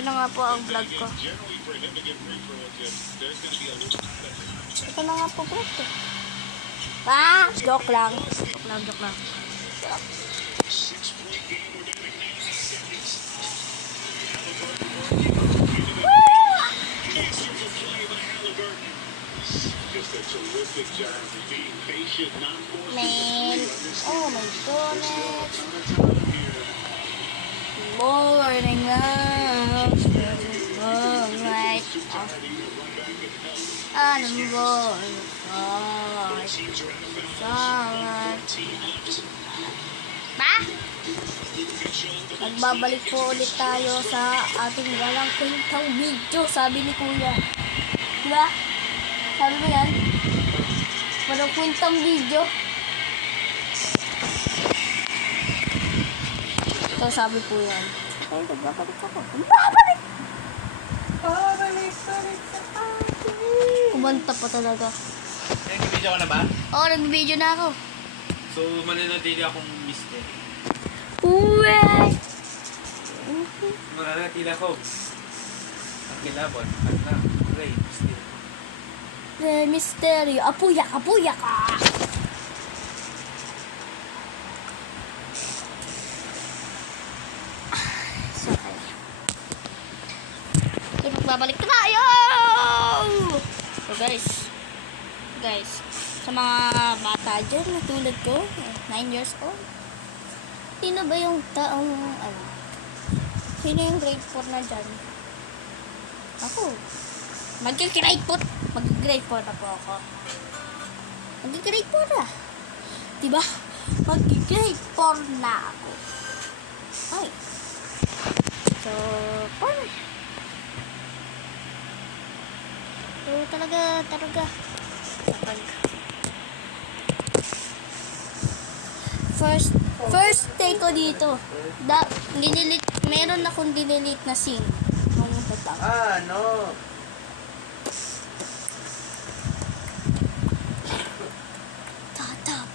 Ito na nga po ang vlog ko. Ito na nga po vlog ko. Joke lang. Joke lang. Man, oh my goodness. Morning love, moonlight. I'm going ba? Magbabalik po ulit tayo sa ating walang kwentang video, sabi ni Kuya. Diba? Sabi mo yan? Walang kwentang video. Ito sabi po yan. Ay, nagbabalik ako. Nagbabalik! Babalik sa atin. Kumanta pa talaga. Nag-video ka na ba? Oo, nag-video na ako. So, mananatili akong mister. Uwe! Mananatili ako. Ang kilabot. At na. Ray, mister. Ray Mysterio. Apuya ka! So, magbabalik na tayo! So guys, sa mga bata dyan na tulad ko, 9 years old, sino ba yung taong, sino yung grade 4 na dyan? Ako. Mag-grade 4 na po ako. Mag-grade 4 na. Diba? Mag-grade 4 na ako. Ay. So, paano? So, talaga. First take ko dito. Meron akong dinilit na scene. No. Tatap.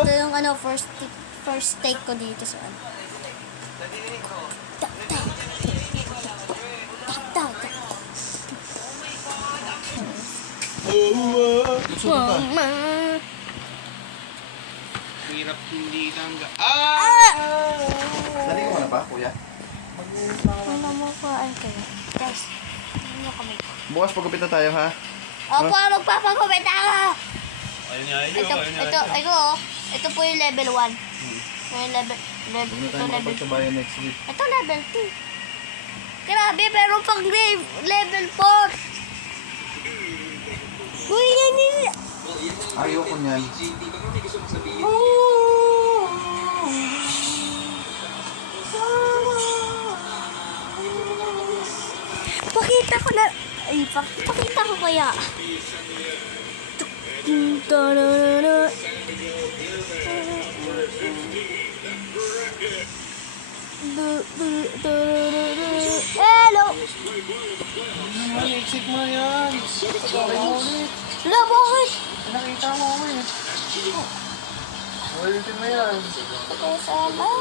Ito yung first take ko dito sa ano. Mama. Hirap hindi tangga. Dali ko na ba, kuya? Mamamukaan kayo. Guys, hindi nyo kami. Bukas pagkapit na tayo, ha? Opo, magpapagupit ako! Ayun. Ito po yung level 1. Yung Huwag na tayo makapagsabayan next week. Ito level 2. Grabe, pero pag level 4. Uy, yan yun. Ayoko niyan. Pakita ko na. Ay, pakita ko kaya. Hello! Exit mo yan. Hello, bakit? Nakita mo ako eh. Ulitin mo yan. Okay, salamat.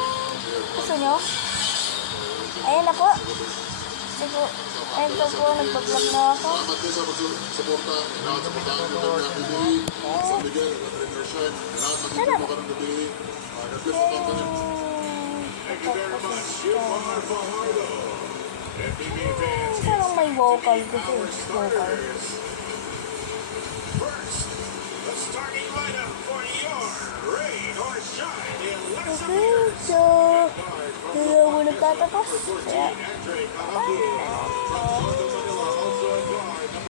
Gusto nyo? Ayan na po. Sige, ayun po po, nagpa-vlog na ako. Parang may vocal kasi. Vocal. Okay, so hindi ako nagtatapos. Kaya,